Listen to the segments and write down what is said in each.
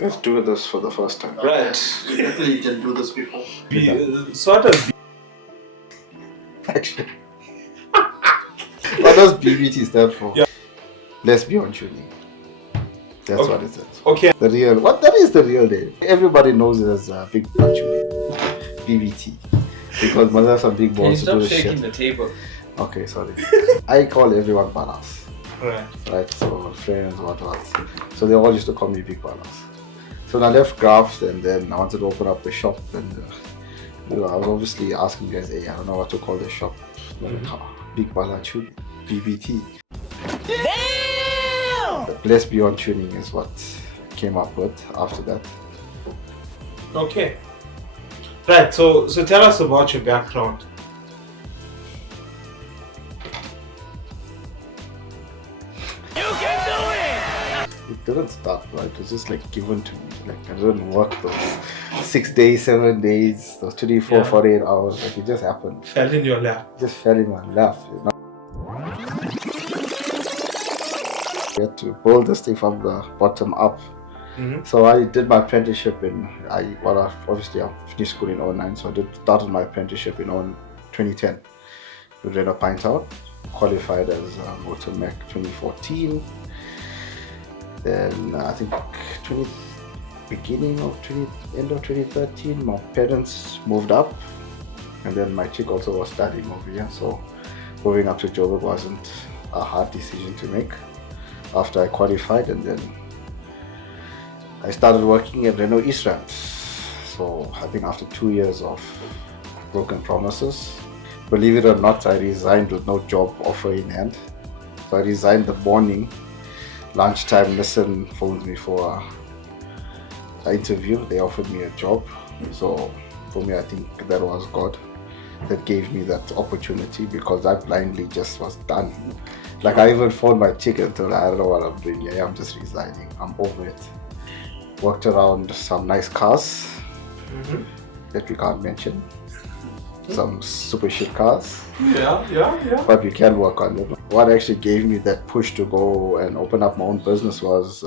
Let's do this for the first time. Right. Definitely you can do this before. So what does Actually, what does BBT stand for? Yeah. Let's be on tuning. That's Okay. what it says. Okay. The real, what that is the real name. Everybody knows it as Big Ball Tuning. BBT. Because must have some big Can you balls to do stop this shaking shit. the table? Okay, sorry. I call everyone Balas. Right. Right, so friends, what. So they all used to call me Big Balas. So when I left Crafts and then I wanted to open up a shop and I was obviously asking guys, hey, I don't know what to call the shop. Like, Big Bala Tune, BBT. Damn! Let's Be On Tuning is what came up with after that. Okay. Right. So tell us about your background. It didn't start, right? It was just like given to me. Like I didn't work those 6 days, 7 days, those 24, Yeah. 48 hours. Like it just happened. Fell in your lap. It just fell in my lap, you know. You had to build this thing from the bottom up. Mm-hmm. So I did my apprenticeship in, obviously I finished school in 09, so I started my apprenticeship in 2010 with Renault Pinetown, qualified as Motor Mech 2014. Then I think end of 2013, my parents moved up, and then my chick also was studying over here, so moving up to Joburg wasn't a hard decision to make after I qualified, and then I started working at Renault East Rand. So I think after 2 years of broken promises, believe it or not, I resigned with no job offer in hand. So I resigned the morning. Lunchtime, Nissan phoned me for an interview. They offered me a job. So for me, I think that was God that gave me that opportunity, because I blindly just was done. Like I even phoned my chick and told her, I don't know what I'm doing here. I'm just resigning. I'm over it. Worked around some nice cars that we can't mention. Some super shit cars. Yeah. But we can work on them. What actually gave me that push to go and open up my own business was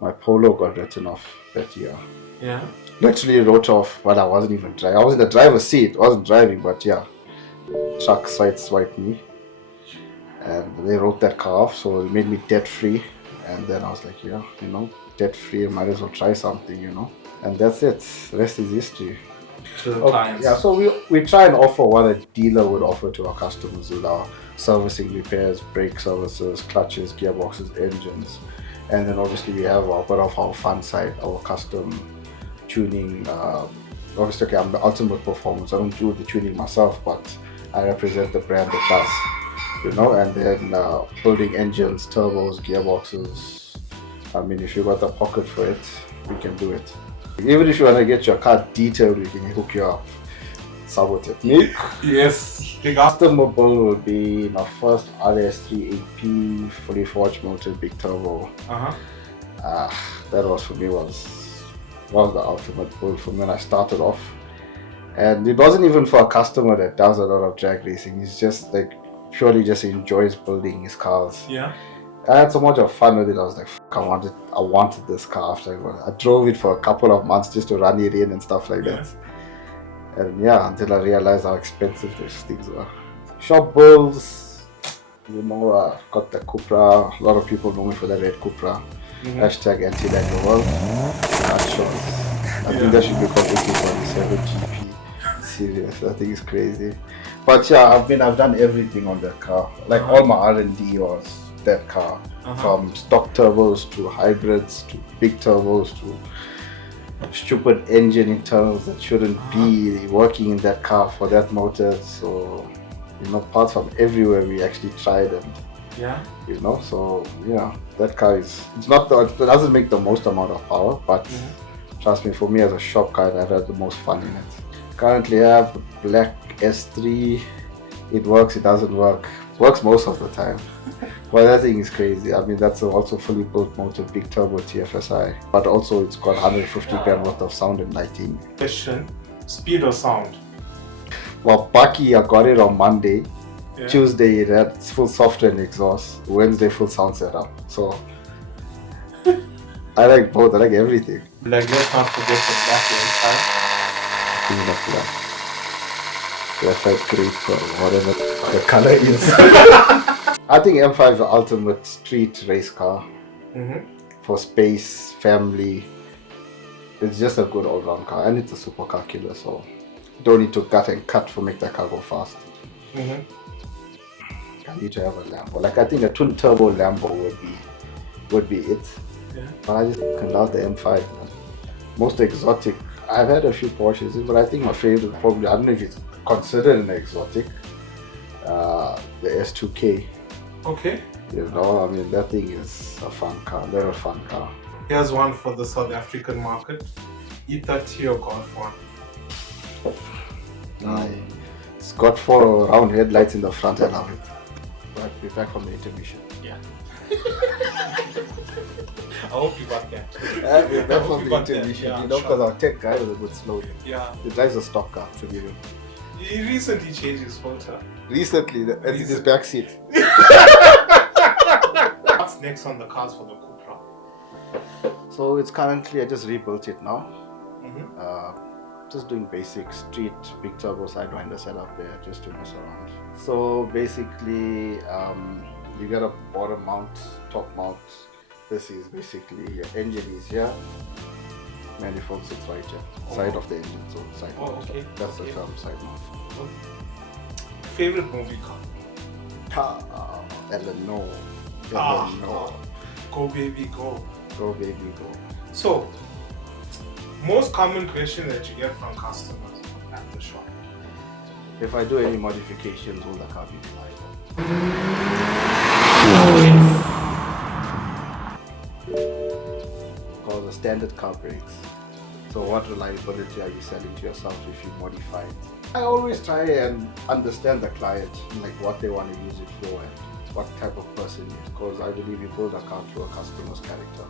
my Polo got written off that year. Yeah. Literally wrote off, but I wasn't even driving. I was in the driver's seat. I wasn't driving, but yeah. Truck sideswiped me. And they wrote that car off, so it made me debt free. And then I was like, yeah, debt free, might as well try something, And that's it. The rest is history. To the clients. Yeah, so we try and offer what a dealer would offer to our customers with our servicing, repairs, brake services, clutches, gearboxes, engines. And then obviously we have a bit of our fun side, our custom tuning. Obviously, okay, I'm the ultimate performance. I don't do the tuning myself, but I represent the brand that does, and then building engines, turbos, gearboxes. I mean, if you got the pocket for it, we can do it. Even if you want to get your car detailed, we can hook you up. Sabo Technique. Yes. Big Customer build will be my first RS3 AP fully forged motor, big turbo. That was for me was the ultimate build for me when I started off. And it wasn't even for a customer that does a lot of drag racing. He's just like purely just enjoys building his cars. Yeah. I had so much of fun with it. I was like, I wanted this car after I drove it for a couple of months just to run it in and stuff like that. And yeah, until I realized how expensive these things were. Shop bulls, got the Cupra. A lot of people know me for the red Cupra. Hashtag anti-lag the world. I think that should be called 1847 GP. Serious, I think it's crazy. But yeah, I've done everything on that car. Like all my R&D was that car, from stock turbos to hybrids to big turbos to stupid engine internals that shouldn't be working in that car for that motor. So parts from everywhere we actually tried, and so yeah, that car it doesn't make the most amount of power, but trust me, for me as a shop car, I've had the most fun in it. Currently I have the black S3. It works, it doesn't work. Works most of the time. Well, that thing is crazy. I mean, that's also fully built motor, big turbo TFSI, but also it's got 150 grand worth of sound and lighting. Question: speed or sound? Well, Bucky, I got it on Monday. Yeah. Tuesday, it had full software and exhaust. Wednesday, full sound setup. So I like both. I like everything. Like, let's not forget the black M5. Even the black. Graphite grape or whatever the color is. I think M5 is the ultimate street race car. For space, family. It's just a good all-round car, and it's a supercar killer, so don't need to cut and cut to make the car go fast. I need to have a Lambo. Like, I think a twin turbo Lambo would be it. Yeah. But I just can love the M5. Man. Most exotic. I've had a few Porsches, but I think my favorite probably, I don't know if it's considered an exotic. The S2K. Okay. You know, I mean, that thing is a fun car. They're a fun car. Here's one for the South African market. E30 or Golf 1? It's got 4 round headlights in the front. I love it. Right, we're back from the intermission. Yeah. I hope you got that. We're back from the intermission. Yeah, you know, sure. because our tech guy was a bit slow. Yeah. He drives a stock car, to be real. He recently changed his photo. Recently, it's in his back seat. What's next on the cars for the Cupra? So it's currently, I just rebuilt it now. Mm-hmm. Just doing basic street big turbo sidewinder setup there just to mess around. So basically, you get a bottom mount, top mount. This is basically your engine is here. Manifold sits right here, side of the engine, so side mount. Okay. That's the term, side mount. Favorite movie car? Eleanor. Go baby go. Go baby go. So, most common question that you get from customers at the shop. If I do any modifications, will the car be reliable? Because the standard car breaks. So what reliability are you selling to yourself if you modify it? I always try and understand the client, like what they want to use it for and what type of person he is. Because I believe you build a car to a customer's character.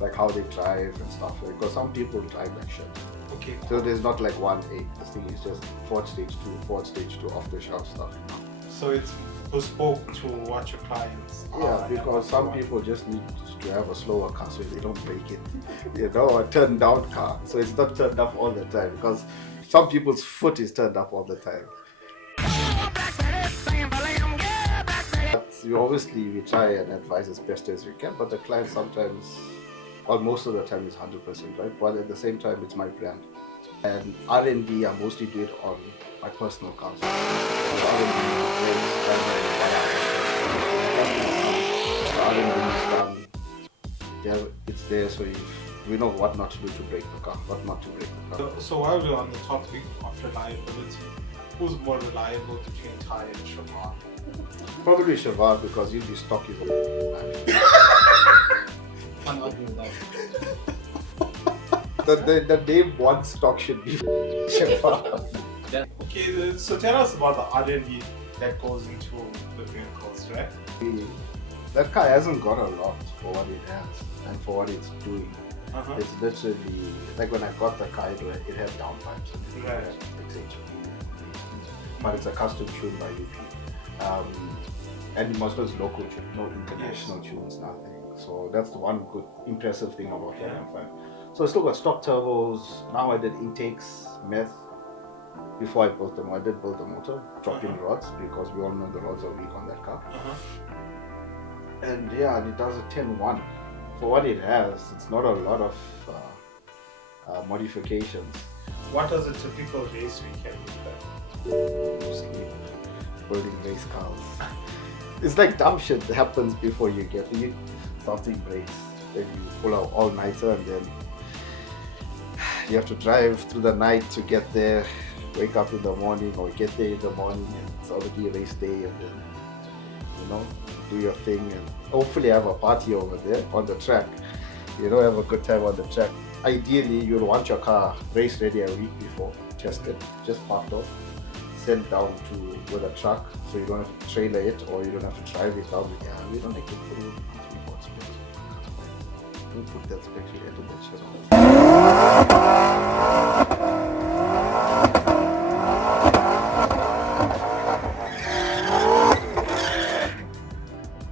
Like how they drive and stuff. Because some people drive like shit. Okay. So there's not like one A. This thing is just Ford Stage 2 off the shelf stuff. So it's bespoke to what your clients are. Yeah, because some people just need to have a slower car so they don't break it. You know, a turned down car. So it's not turned up all the time because some people's foot is turned up all the time. But we try and advise as best as we can, but the client sometimes, well, most of the time is 100% right, but at the same time it's my brand. And R&D, I mostly do it on my personal cars. It's there, so we know what not to do to break the car, what not to break the car. So while we're on the topic of reliability, who's more reliable between Thai and Chevron? Probably Chevron because usually stock is Can't argue with that. the name one stock should be Chevron. Okay, so tell us about the R&D that goes into the vehicles, right? That car hasn't got a lot for what it has and for what it's doing. It's literally like when I got the car, it had downpipes and it Right. had XHP, but it's a custom tune by UP. And most of it's local tune, no international tunes, nothing. So that's the one good, impressive thing about the M5. So I still got stock turbos. Now I did intakes, meth. Before I built them, I did build the motor, drop in rods because we all know the rods are weak on that car. And yeah, and it does a 10-1. For what it has, it's not a lot of modifications. What does a typical race weekend look like? Mostly building race cars. It's like dumb shit that happens before you get to something breaks. Then you pull out all-nighter and then you have to drive through the night to get there, wake up in the morning or get there in the morning and it's already a race day and then, you know, do your thing and hopefully have a party over there on the track. You know, have a good time on the track. Ideally, you'll want your car race ready a week before, tested, just parked off, sent down to with a truck so you don't have to trailer it or you don't have to drive it down. Yeah, we don't like to put in import specs. Don't put that spec, we enter that shit on.